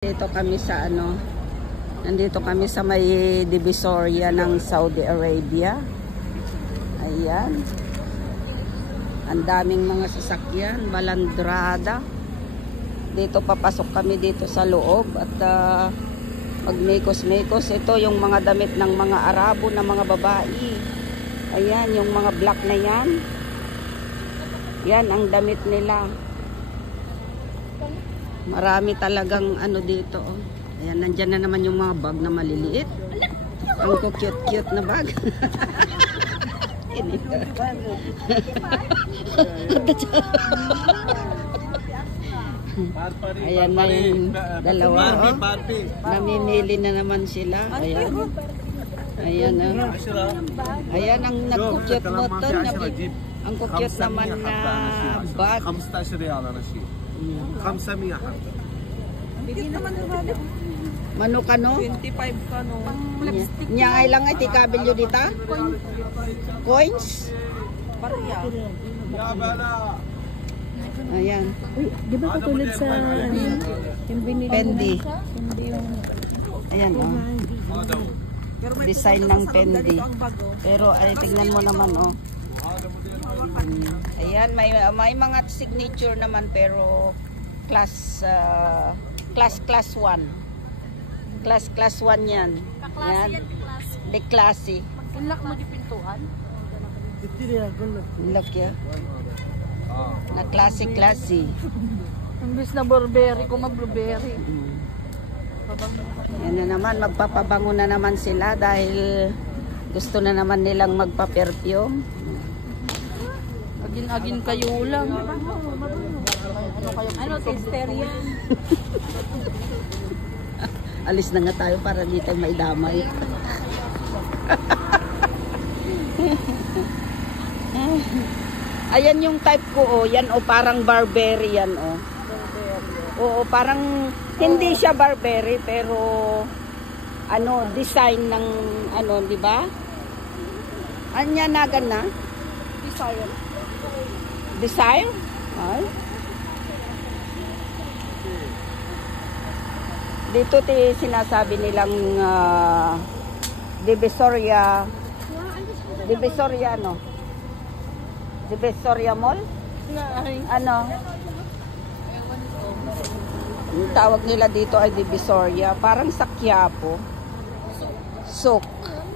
Dito kami sa nandito kami sa may Divisoria ng Saudi Arabia. Ayan. Ang daming mga sasakyan, balandrada. Dito papasok kami dito sa loob at magmekos-mekos. Ito yung mga damit ng mga Arabo na mga babae. Ayan, yung mga black na yan. Yan ang damit nila. Marami talagang dito. Oh. Ayan, nandyan na naman yung mga bag na maliliit. Ang cute-cute na bag. Ayan na yung dalawa. Oh. Namimili na naman sila. Ayan. Ayan na. Ayan ang nag-cute mo to. Ang cute naman na bag. 15 ريال انا شيء 500 حتى Mano ka no? 25 ka no. Nya ay lang ay tikabilyo dita? Coins? Barya. يا بلا Ayan. Di ba katulad sa yung binili Fendi. Hindi yung Ayan oh. هذا هو Pero may Design ng Fendi. ang bago. Pero ay tingnan mo naman oh. وهذا موديل Ayan, may mga signature naman pero class 1. Class 1 yan. Yan. De classy. Unlock mo di pintuan. Look ya. Na classy. Imbis na Burberry ko mag-blueberry. Yan na naman, magpapabango na naman sila dahil gusto na naman nilang magpa-perfume. Agin-agin kayo lang. Ano tester yan? Alis na nga tayo para di tayo maidamay. Ayan yung type ko oh, yan oh, parang Burberry yan oh. Oo, parang hindi siya Burberry pero design ng di ba? Anya nagan na? Desire. Desire? Ay. Dito sinasabi nilang Divisoria Divisoria Mall? Yung tawag nila dito ay Divisoria. Parang sa Quiapo. Souk.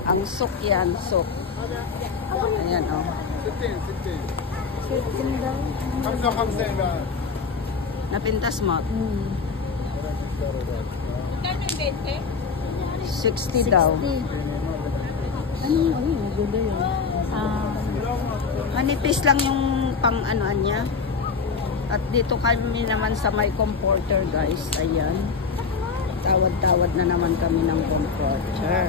Ang souk yan, souk. Ayan oh. 55 Napintas mo? 60 daw. maganda yun. Manipis lang yung pang niya. At dito kami naman sa may comforter guys. Ayan. Tawad-tawad na naman kami ng comforter.